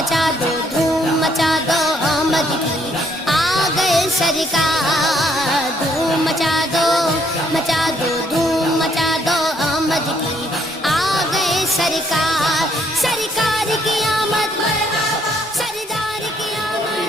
مچا دو دھوم مچا دو آمد کی آ گئے سرکار دھوم مچا دو دھوم مچا دو آمد کی آ گئے سرکار سرکار کی آمد سردار کی آمد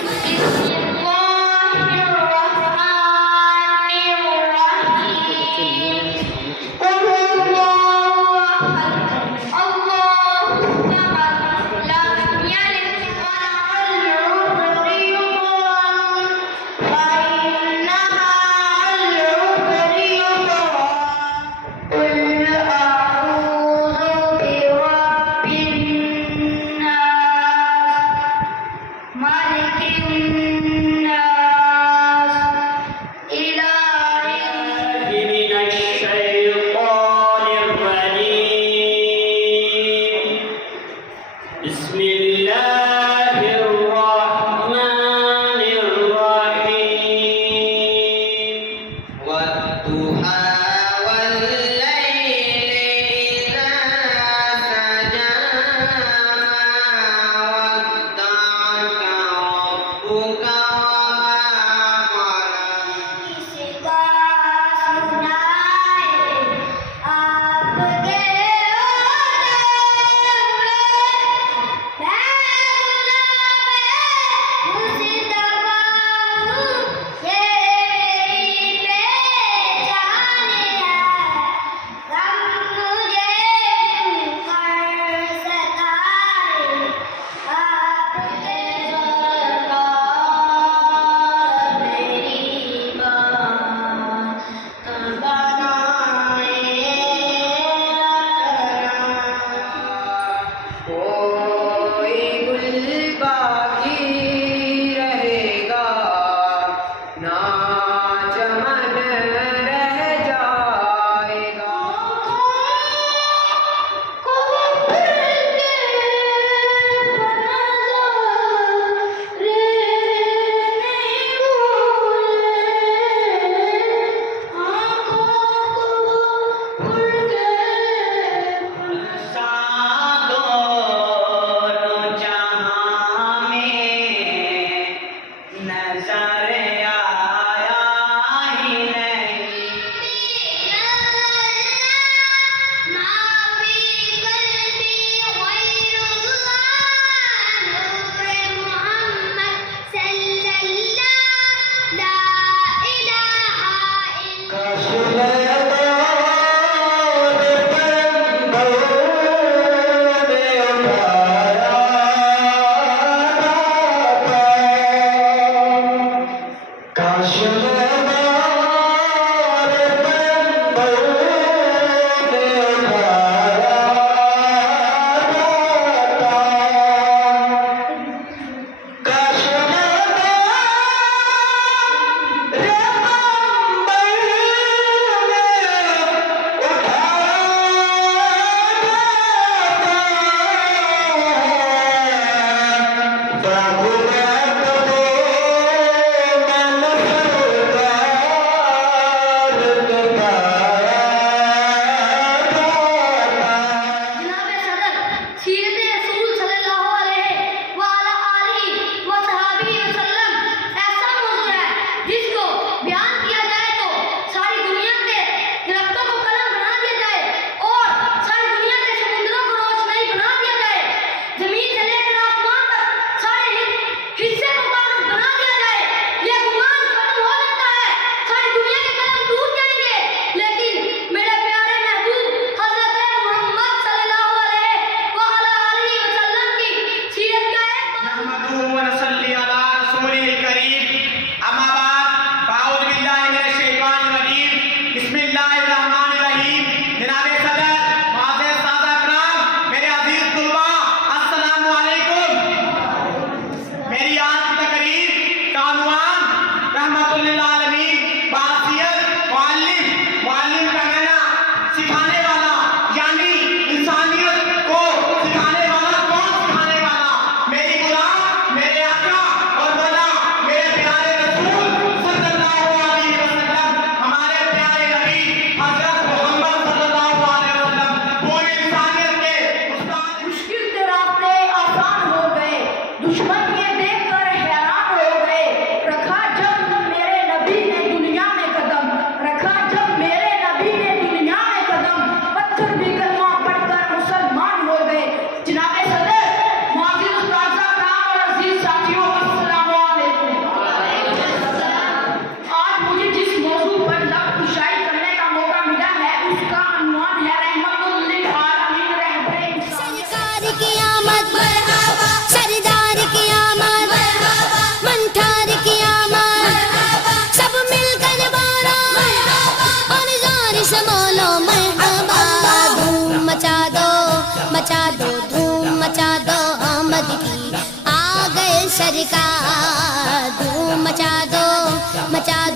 سرکار دھوم مچا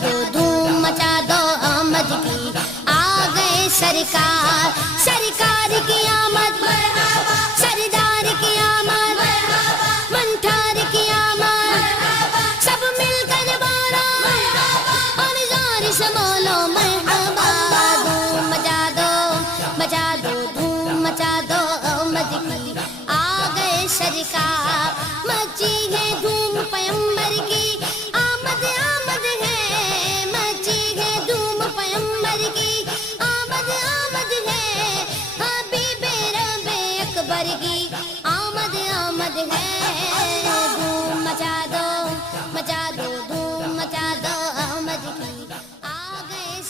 دو دھوم مچا دو آمد کی آ گئے سرکار سرکار کی آمد سردار کی آمد منٹھار کی آمد سب مل کر بارا اور زور سے بولو مرحبا دھوم مچا دو دھوم مچا دو آمد کی آ گئے سرکار مچی ہے دھوم پیمبر کی آمد آمد ہے مچی ہے دھوم پیمبر کی آمد آمد ہے حبیب رب اکبر کی آمد آمد ہے